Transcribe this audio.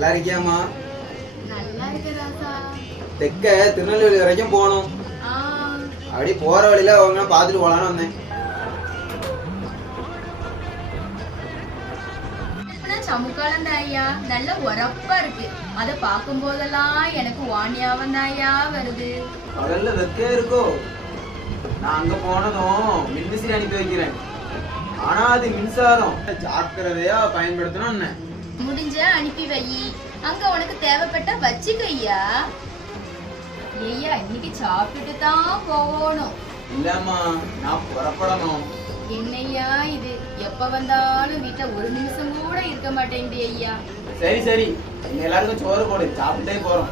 நல்லா இருக்கியாமா? நல்லா இருக்கு ராசா. தெக்க திருநெல்வேலி வரைக்கும் போகணும். அப்படி போற வழியில அவங்க பாத்துட்டு போலான்னு வந்தேன். சமுக்காலம் தாயா நல்ல உரப்பா இருக்கு. அத பாக்கும் போதெல்லாம் எனக்கு வாணியாவன் தாயா வருது. கடல்ல வெக்கையா இருக்கோ? நான் அங்க போனதும் மின்விசிறி அனுப்பி வைக்கிறேன். ஆனா அது மின்சாரம், ஜாக்கிரதையா பயன்படுத்தணும். முடிஞ்ச அனுப்பி வை. அங்க உனக்கு தேவைப்பட்ட வச்சுக்கையா. ஐயா இன்னைக்கு சாப்பிட்டுட்டு தான் போகணும். இல்லம்மா, நான் புறப்படணும். என்னையா இது, எப்ப வந்தாலும் வீட்டுல ஒரு நிமிஷம் கூட இருக்க மாட்டேங்குது ஐயா. சரி சரி, எல்லாருக்கும் சோறு போடு, சாப்பிட்டே போறோம்.